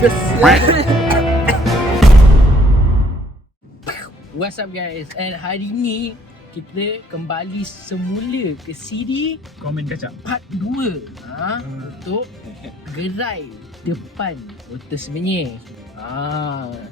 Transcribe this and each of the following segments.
Bagus. What's up guys? And hari ni kita kembali semula ke siri Komen kacak. part 2 untuk gerai depan Lotus Menyih.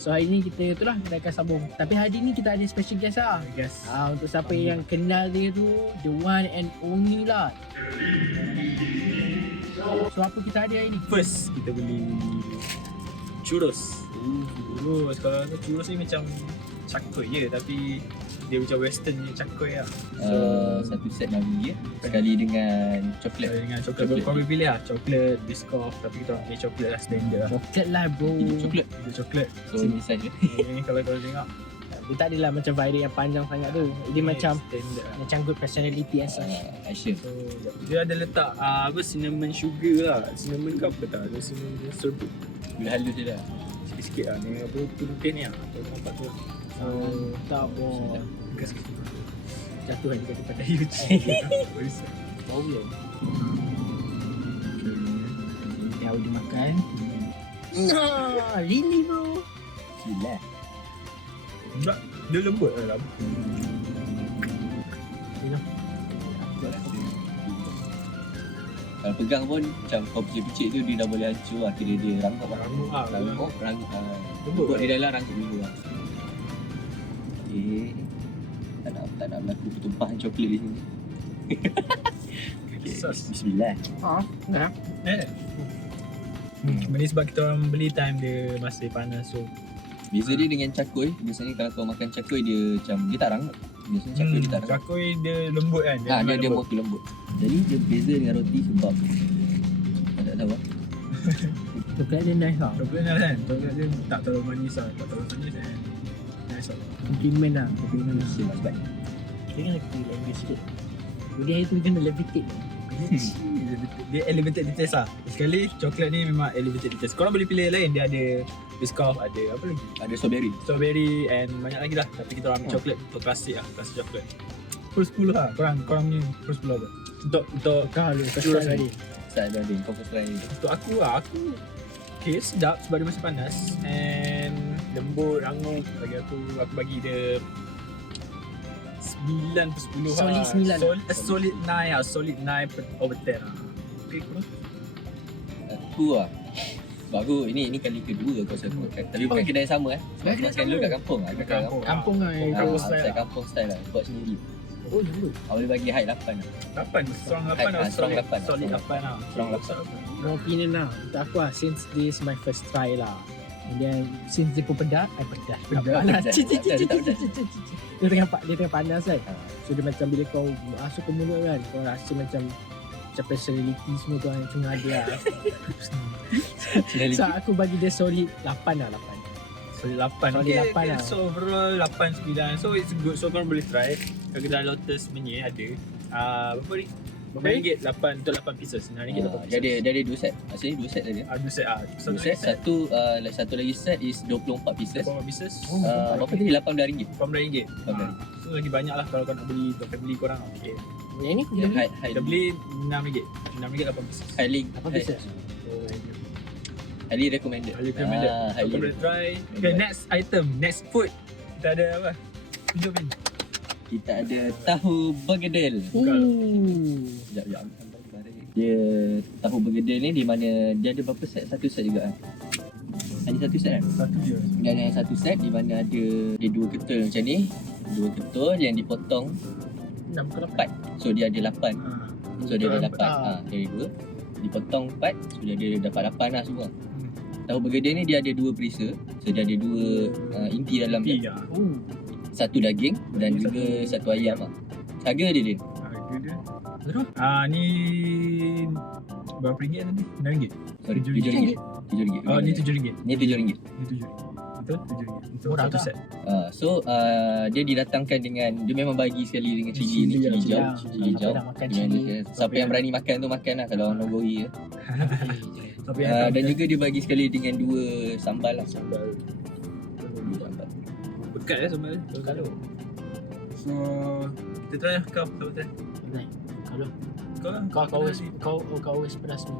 So hari ni kita kita akan sambung. Tapi hari ni kita ada special guest lah. Yes. Untuk siapa yang kenal dia tu, the one and only lah. So apa kita ada hari ni? First kita beli churros. Churros. Kalau churros ni macam cakoi je, tapi dia macam western punya cakoi lah. So satu set Nabi ya. Sekali dengan coklat. dengan coklat. Kau boleh pilih lah, coklat, biscoff, tapi kita orang pilih coklat lah, standard lah. Coklat lah bro. Ini coklat. Dia coklat. So misal je. Ni kalau kau tengok Dia tak adalah macam viral yang panjang sangat tu. Dia macam standard lah. macam good personality as such. Aisyah. So dia ada letak apa cinnamon sugar lah. Cinnamon ke apa tak? Ada cinnamon syrup. Gula halus je lah. Sikit-sikit lah. Ni apa tu mungkin ni lah. Kau nampak tu. Tak boh. Jatuh kan dekat depan kayu. Bau dia. Dia udah makan. Nah, really bro. Gila. Enggak, dia lembut lah. Kalau pegang pun macam kau picit-picit tu dia dah boleh hancur lah. Kira dia rangkap lah. Rangkap lah. Rangkap. Lembut Buat dia dalam rangkap dulu lah. Okay. Tak nak berlaku pertumpahan coklat di sini. Okay. Sos. Bismillah. Dah. Benda ni sebab kita orang beli time dia masih panas, so Beza dia dengan cakoi, biasanya kalau kau makan cakoi dia macam, dia tak rangkap. Biasanya cakoi dia tak rangkap. cakoi dia lembut kan. Dia lembut. motu lembut. Jadi dia beza dengan roti sebab tak tahu lah. Coklat dia nice lah. Coklat ni kan, coklat dia tak terlalu manis lah. Tak terlalu manis kan. Nice lah. Compliment lah. Compliment lah. Sim sebab Dia kan lagi language sikit. Jadi hari tu kena levitate. Dia elevated taste lah. Sekali coklat ni memang elevated taste. Korang boleh pilih lain, dia ada biscoff, ada apa lagi? ada strawberry. Strawberry and banyak lagi lah. Tapi kita orang ambil coklat untuk klasik lah, klasik coklat. Full 10 lah. Korang ni full 10 apa? Untuk Kau lu Churros kasih tadi. Start ada kau first try ni. Untuk aku lah, aku okay, sedap sebab dia masih panas and lembut, rangup. Bagi aku bagi dia 9 per 10 Solid lah. 9. Solid 9 lah, solid 9 over 10 lah. Okay, korang? Aku lah. Sebab aku ini kali kedua aku rasa aku makan. Tapi bukan kedai yang sama Sebab aku makan dulu kat kampung lah. Kat kampung. Kampung lah. Kampung style Outside lah. kampung style lah. Buat sendiri. Oh dulu. Aku boleh bagi height 8 lah. 8, strong 8 lah. Strong 8. Solid 8 lah. Strong 8. No opinion lah. Untuk aku lah, since this is my first try lah. And then since dia pun pedas. Pedas. Panas. Pedas. Dia tengah panas kan. So dia macam bila kau masuk ke mulut kan, kau rasa macam personality semua tu yang tengah ada lah. So aku bagi dia solid 8 lah. 8. Solid 8. Solid Okay, 8 lah. So overall 8, 9. So it's good. So korang boleh try. Kalau kedai Lotus Menyih ada. Berapa ni? Berapa ringgit? 8 untuk 8 pieces. 9 ringgit 8 Dia pieces. ada 2 set. Maksudnya 2 set saja. Ada set ah. 2 set. Satu lagi set is 24 pieces. 8 pieces. Berapa tadi? RM18. RM18. RM18. So lagi banyak lah kalau kau nak beli untuk family korang. Okay. Yang ni aku Ya, beli. high Kita beli RM6. RM6 8 pieces. highly Apa bisa? highly recommended. Highly recommended. So Highly kau boleh try. Okay, next item. Next food. Kita ada apa? Tunjuk Bin. Kita ada tahu bergedel. Sekejap. Dia tahu bergedel ni di mana dia ada berapa set? Satu set juga kan? Hanya satu set kan? Satu je. Dia ada satu set di mana ada dia 2 ketul macam ni. 2 ketul yang dipotong 6 ke 4. So dia ada 8. So dia ada 8. Dari 2 dipotong 4. So dia ada dapat 8 lah semua. Tahu bergedel ni dia ada 2 perisa. So dia ada 2 inti dalam dia. Iya. Satu daging dan juga satu ayam lah. Harga dia Harga dia. Berapa? Ni berapa ringgit tadi? RM6. sorry RM7. RM7. Oh, ni RM7. Ni RM7. Ni RM7. Betul? RM7. Untuk Murah satu tak? set. So dia didatangkan dengan dia memang bagi sekali dengan cili ni, Cili cili lah, hijau, Cili. cili hijau. Siapa nak makan Dengan cili? siapa yang berani makan tu makan lah kalau orang nogori ya. Tapi yang Dan juga dia bagi sekali dengan 2 sambal lah. sambal. Sambal. Pekat ya sambal. Kalau So, kita try lah kau. Kau try. Kalau Kau lah. kau always pedas ni.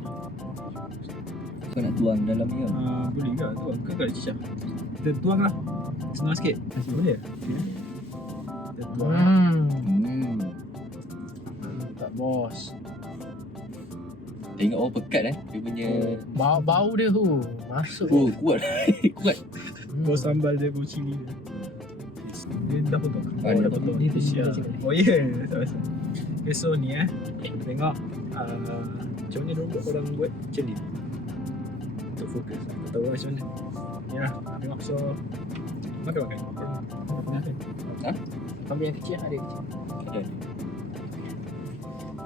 Kau nak tuang dalam ni kan? Boleh ke tuang ke kalau cicah? Kita tuang lah. Senang sikit. Boleh? Kita tuang. Tak bos. Tengok pekat dia punya. Bau dia tu masuk. Oh, kuat. Kuat. Bau sambal dia, bau cili dia. Dia dah potong. Dah potong. Dia Siap. potong. Oh ya, tak pasal. Okay, so ni kita tengok macam mana orang buat macam ni. Untuk fokus. Tak tahu macam mana. Ya, tengok. So makan. Ha? Kambing yang kecil ada kecil. Ada.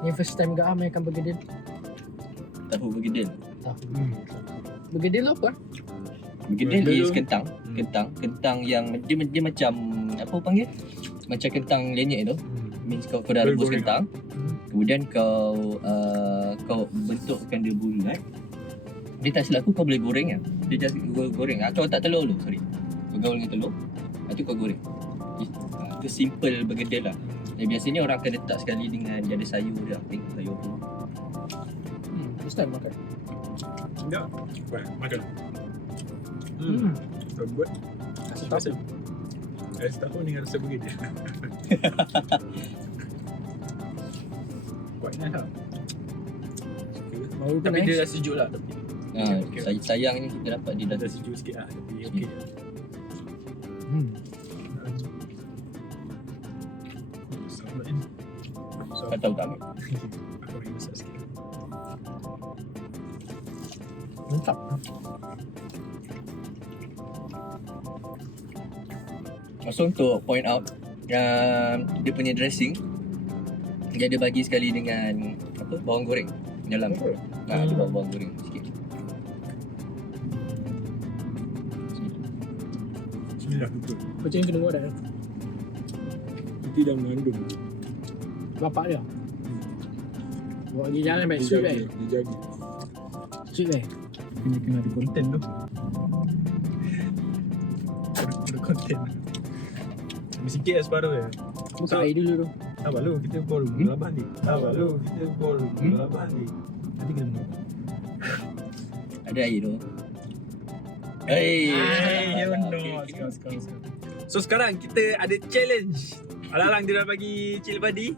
Ni first time gak makan bergedil. Tahu bergedil. Bergedil apa? Bergedil Bergedil is tu- kentang. Kentang yang dia macam apa panggil? Macam kentang lenyek tu. Means kau dah rebus Goreng. kentang. Kemudian kau bentukkan dia bulat. Dia tak silap aku kau boleh goreng lah. Dia just goreng. Kau letak telur dulu, sorry. Kau gaul dengan telur. Lepas tu kau goreng. Itu simple bergedil lah. Dan biasanya orang akan letak sekali dengan dia ada sayur dia. Tengok sayur tu. First time makan. Enggak. Baik, makan. Kita buat. Rasa tahu. Rasa tahu dengan rasa begini. Quite nice lah. Bau tu Tapi dia nice. dah sejuk lah. Tapi okay. Sayangnya kita dapat dia dah dah sejuk sikit lah. Tapi okey. Sambal ni. So, tak tahu tak ambil. aku bagi masak sikit. Mantap. So untuk point out dia punya dressing dia ada bagi sekali dengan apa bawang goreng dalam. Dia bawa bawang goreng sikit. Bismillah betul. Kucing kena buat dah. Kita dah mengandung. Bapak dia. Bawa pergi jalan baik. Sweet baik. Dia jaga. Sweet baik. Kena ada konten tu. Ada konten. Habis sikit lah separuh ya. Buka air dulu tu. Sabar lu, kita baru mula balik. Sabar lu, kita baru mula balik. Nanti kena menang. Ada air tu. Hey. Sekarang. So sekarang kita ada challenge. Alang-alang dia dah bagi cili padi.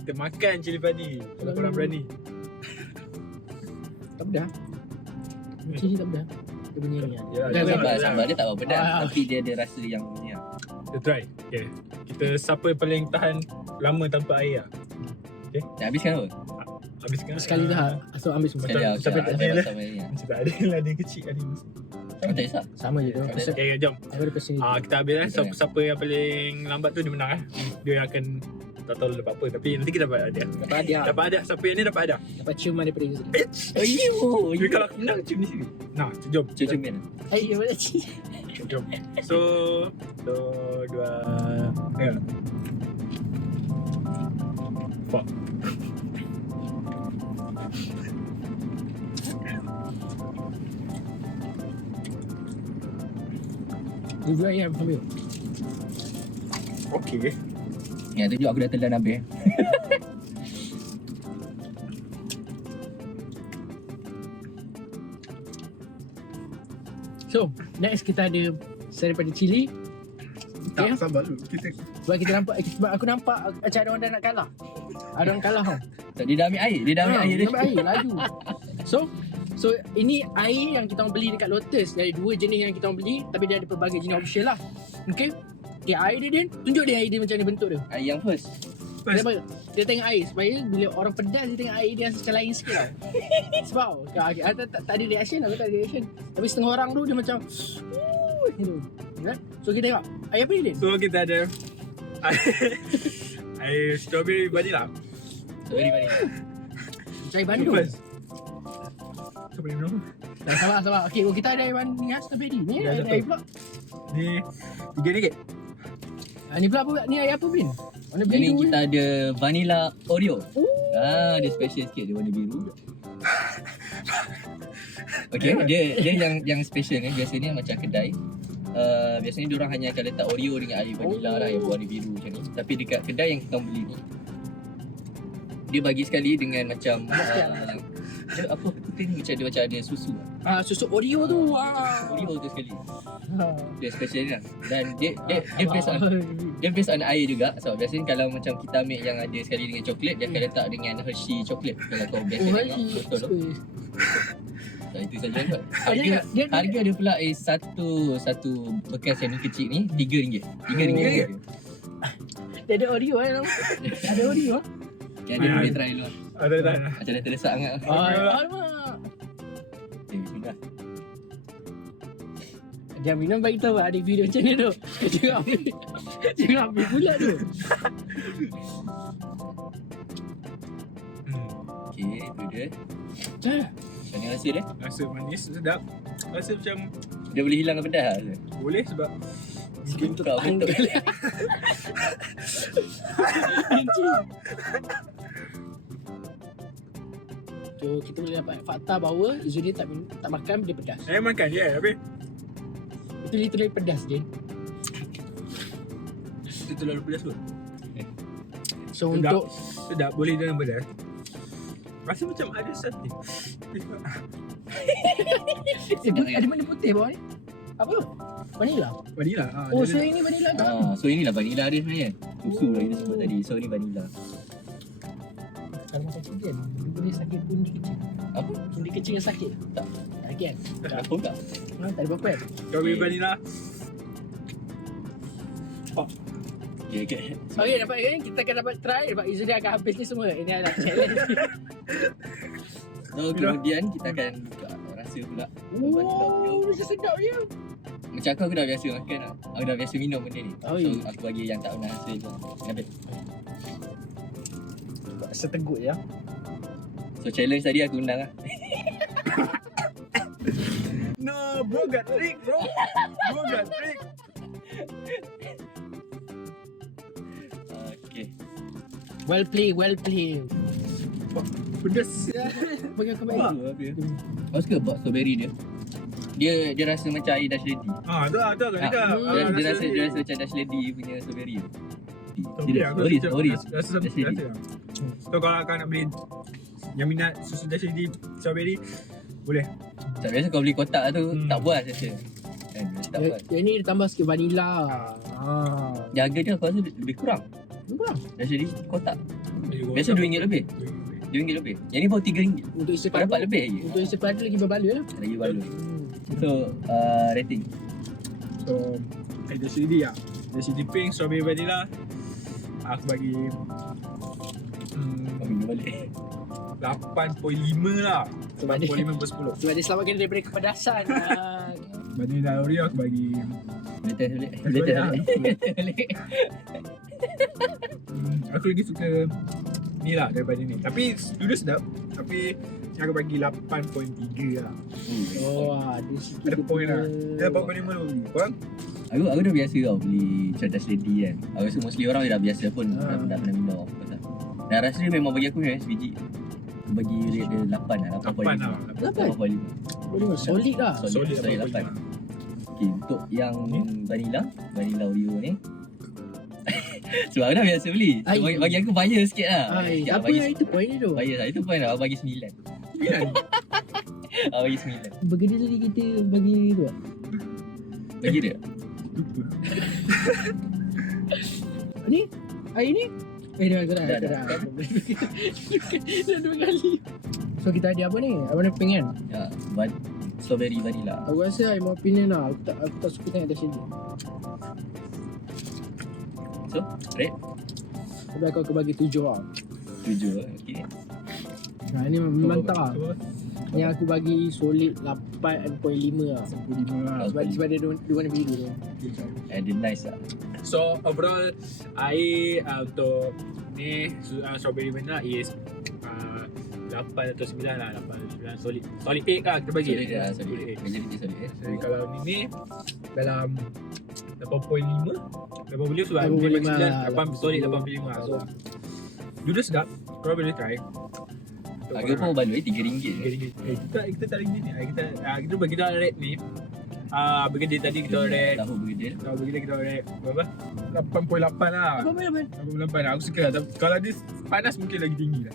Kita makan cili padi. Kalau korang berani. Tak pedas. Cili tak pedas. Dia punya ni. Ya, Sambal dia tak apa pedas tapi dia ada rasa yang ni lah. Kita try. Okay. Kita siapa paling tahan lama tanpa air lah. Nak habiskan apa? Habiskan. Sekali dah. Asal ambil semua. Sekali lah. Macam tak Sampai ada lah. sampai ni lah. Macam tak ada lah, dia kecil ada. Tak kisah. Sama je tu. Pasal Okay, jom. aku ada pesan ni. Kita habis lah. Okay. Siapa yang paling lambat tu dia menang lah. Dia yang akan tak tahu dapat apa. Tapi nanti kita dapat hadiah. Dapat hadiah. Dapat hadiah. Siapa yang ni dapat hadiah. Dapat ciuman daripada Izzat. Tapi kalau aku menang, cium di sini. Nah, jom. Cuci-cuci Air boleh cili. Jom. So, 2, 3. Fuck. Dua ayam ambil. Okay. Ya tu juga aku dah telan habis. So, next kita ada daripada cili. Okay. Tak, sabar dulu. Kita Sebab kita nampak, sebab aku nampak macam ada orang dah nak kalah. Ada orang kalah tau. Tak, dia dah ambil air. Dia dah ambil air Dia dia. ambil air, laju. So ini air yang kita orang beli dekat Lotus. Dari dua jenis yang kita orang beli. Tapi dia ada pelbagai jenis option lah. Okay. Okay, air dia tunjuk dia air dia macam mana bentuk dia. Air yang first. Dia tengok air supaya bila orang pedas dia tengok air dia macam lain sikit tau. Sebab tak ada reaction lah, tak ada reaction. Tapi setengah orang tu dia macam gitu. Kan? So kita tengok air apa ni Din? So, kita ada air strawberry vanilla. Sorry Bani. Air Bandung. First. Strawberry no. Sabar. Okay, kita ada air Bandung ni strawberry. Ni Dah air satu. pula. Ni RM3. Ni pula apa? Ni air apa Bin? Warna Yang ni biru kita ada vanilla Oreo. Oh. Dia special sikit dia warna biru. Okay, dia yang special ni biasanya macam kedai. Biasanya diorang hanya akan letak Oreo dengan air vanilla lah yang warna biru macam ni. Tapi dekat kedai yang kita beli ni dia bagi sekali dengan macam Apa aku tengok macam ada susu. Susu Oreo tu. Oreo tu sekali. Ha. Dia special kan. Dan dia based on air juga. So biasanya kalau macam kita ambil yang ada sekali dengan coklat, dia akan letak dengan Hershey coklat. Kalau kau biasa tengok betul tu. So, itu saja kot. Harga dia pula satu bekas yang ni kecil ni RM3. RM3 Dia ada Oreo kan. Ada Oreo. Yang dia boleh try dulu. Ada. Macam dah terdesak sangat. Alamak. Bismillah. Jangan minum bagi tahu ada video macam ni tu. Jangan ambil pula tu. Okay, itu dia. Macam mana rasa dia? Rasa manis, sedap. Rasa macam Dia boleh hilangkan pedas tak? boleh sebab Bentuk bentuk. So kita boleh dapat fakta bahawa Izzuddin tak makan dia pedas. saya makan je tapi Itu literally pedas dia. itu terlalu pedas pun. So Sedap. untuk Sedap, boleh dalam pedas. Rasa macam ada sate. ada benda putih bawah ni. Apa? Vanilla. Vanilla. Oh, so ini vanilla tu. So inilah vanilla dia sebenarnya. Susu lah kita sebut tadi. So ni vanilla. Kalau macam tu kan, dia boleh sakit pun dia kecil. Apa? Dia kecil yang sakit. Tak. Sakit kan? Apa tak? Tak ada apa-apa kan? Strawberry vanilla. Okay, okay. Okay, nampak kan? Kita akan dapat try. Nampak Izzuddin akan habis ni semua. Ini adalah challenge. So kemudian kita akan buka rasa pula. Oh, macam sedap je. Macam aku dah biasa makan lah. Aku dah biasa minum benda ni. Oh, So ya. aku bagi yang tak pernah rasa tu. Ambil. Setegut ya. So challenge tadi aku undang lah. No, bro got trick, bro. Bro got trick. Okay. Well play, well play. Pedas. Bagi aku baik. Aku suka buat strawberry dia. Dia rasa macam air dash lady. Tu lah kan Dia rasa macam dash lady punya strawberry. Oris. Oris. Rasa sama Dash lady. rasa. So kalau kau nak beli yang minat susu dash lady strawberry boleh. Macam biasa kau beli kotak tu tak puas rasa. Kan, tak puas. Yang ni ditambah sikit vanilla. Dia harga dia aku rasa lebih kurang. Nampak? Dash lady kotak. Biasa RM2 lebih. RM2 lebih. Yang ni baru RM3. Untuk isi Kau padu. dapat lebih lagi. Untuk isi padu lagi berbaloi lah. Lagi balut. So rating. So dash lady lah. Dash lady pink, strawberry vanilla. Aku bagi Kau minum balik. 8.5 lah. Sebab dia, 8.5/10. sebab dia selamatkan dia daripada kepedasan. Vanilla Oreo aku bagi Boleh test balik. Test Boleh test balik balik. Test balik. aku lagi suka ni lah daripada ni. Tapi dua sedap. Tapi aku bagi 8.3 lah. Oh, ada sikit. Ada dia point lah. punya- Dia 8.5 lah bagi. Korang? Aku dah biasa tau beli cerdas lady kan. Aku rasa mostly orang dah biasa pun dah pernah minum. Dan rasa dia memang bagi aku memang sebiji. Aku bagi rate dia 8 lah. 8 lah. 8.5. Boleh, solid lah. Solid Solid 8. Okay, untuk yang vanilla Oreo ni sebab aku dah biasa beli. So, bagi aku bias sikit lah. Ya, Apa yang itu point dia tu? bias lah. Itu point lah. Aku bagi 9. Aku bagi 9. Bergedil tadi kita bagi tu lah. Bagi dia. Lupa. Ni? Air ni? Dah. Dah. Dah 2 kali. So kita ada apa ni? Apa ni pengen? Ya, strawberry vanilla. Aku rasa in my opinion lah, aku tak suka tengok dash lady. So, rate Tapi aku bagi 7 lah. 7. Okay. Nah, ini memang tak lah. Coba. Yang aku bagi solid 8.5 lah. 8.5 lah. Sebab dia dua warna biru tu. Dia nice lah. So overall air untuk ni strawberry vanilla is 8 atau 9 lah. 8 9 solid 8 lah kita bagi. Solid lah, solid. Solid 8. Majority solid Jadi kalau ni dalam 8.5 8.5 sebab 8.5 8.9 lah. 8 solid 8.5 so dulu sedap korang boleh try. Harga pun baru RM3 je. Kita tak ringgit ni. Kita bagi kita rate ni. Bergedil tadi kita rate. Tahu bergedil. Kalau bergedil kita rate berapa? 8.8 lah. Apa apa? 8.8 lah. Aku suka lah. Tapi kalau dia panas mungkin lagi tinggi lah.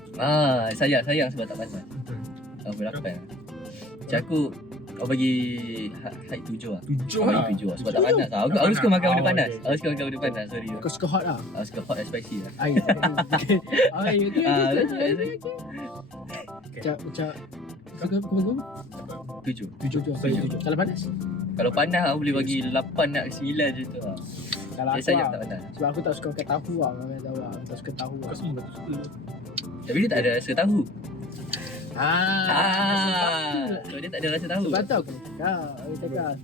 Sayang sebab tak panas. Berapa? Macam aku bagi height 7 lah. 7 Bagi lah. 7 lah sebab tak 7? panas. Aku Tak suka makan panas. benda panas. Okay. Aku suka makan benda panas. Sorry. Kau suka hot lah. Aku suka hot and spicy lah. Air. Okay. Macam kau 7. 7. Kalau panas? Kalau panas aku boleh bagi 8 nak 9 je tu lah. Kalau Dia aku saja lah. tak panas. Sebab aku tak suka makan tahu lah. Makan tahu lah. Aku tak suka tahu lah. Kau semua tu suka. Tapi dia tak ada rasa tahu. Ah. So dia tak ada rasa tahu. Sebab tu aku cakap.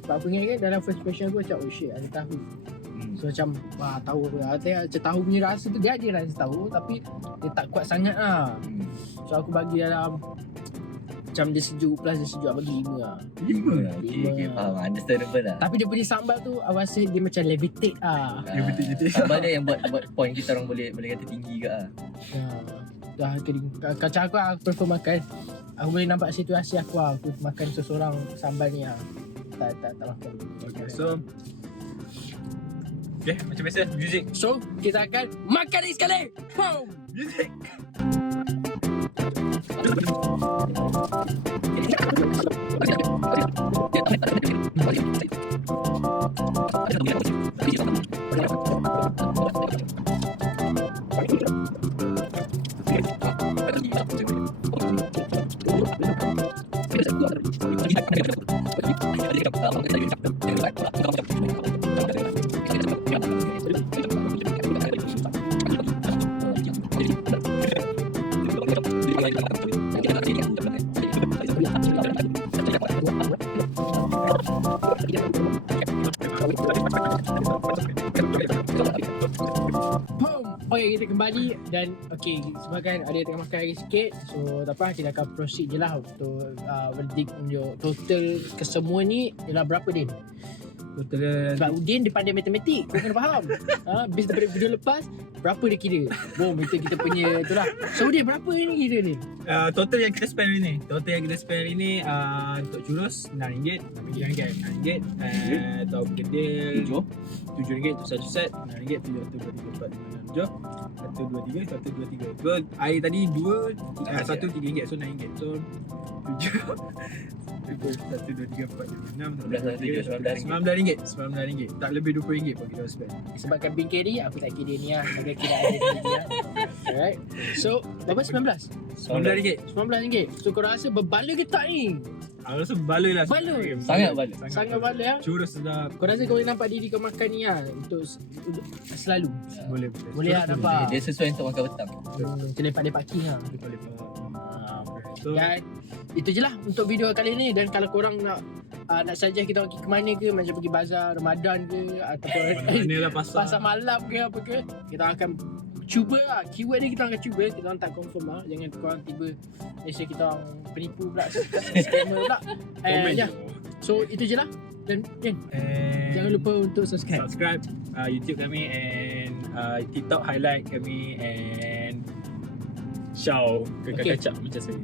Sebab aku ingat kan dalam first question aku macam, oh shit, ada tahu. So macam, wah tahu apa. Macam tahu punya rasa tu, dia ada rasa tahu. Tapi dia tak kuat sangat lah. So aku bagi dalam, macam dia sejuk plus dia sejuk, bagi 5 lah. 5 lah. Okay, faham. Understandable lah. Tapi dia punya sambal tu, aku rasa dia macam levitate lah. Dia betul-betul. Sambal dia yang buat point kita orang boleh kata tinggi ke lah. Dah kering. Kacau aku prefer makan. Aku boleh nampak situasi aku lah. Aku makan seseorang sambal ni lah. Tak makan. Okay, so okay, macam biasa, music. So, kita akan makan ni sekali. Boom! Music. Boom! Okay, kita kembali dan okay, sebabkan ada tengah makan lagi sikit. So, tak apa, kita akan proceed je lah untuk verdict untuk total kesemua ni ialah berapa Din? Total Sebab Udin dia pandai matematik, kau kena faham. Habis daripada video lepas, berapa dia kira? Boom, itu kita punya tu lah. So Udin, berapa ni kira ni? total yang kita spend hari ni. Total yang kita spend hari ni untuk churros RM6, tapi jangan kan RM6, atau berkedil 7. RM7 untuk satu set, RM6, 7, 1, 2, 3, 4, 5, 6, 7, 1, 2, 3, 1, 2, 3. So air tadi 2, 1, RM3, so RM9. So 7 1, 2, 3, 4, 5, 6, RM19. Tak lebih RM20 pun kita spend. Sebabkan bin carry, aku tak kira ni lah. Aku kira ada ni lah. Alright. So, berapa? 19? RM19. RM19. So, kau rasa berbala ke tak ni? Aku rasa baloi lah. Baloi? Sangat baloi. Sangat bala lah. Churros sedap. Kau rasa kau boleh nampak diri kau makan ni lah untuk selalu? Boleh. Boleh lah nampak. Dia sesuai untuk makan petang. Macam lepak-lepak king lah. So, Dan itu je lah untuk video kali ni. Dan kalau korang nak suggest kita pergi ke mana ke, macam pergi bazar Ramadan ke, ataupun mana lah pasar malam ke apa ke, kita akan cuba lah. Keyword ni kita akan cuba. Kita orang tak confirm lah. Jangan korang tiba Malaysia kita orang penipu pula, scammer pula. Komen Ya. je. So itu je lah. Dan jangan lupa untuk subscribe. YouTube kami and TikTok highlight kami and Syau Okay. kacak macam saya.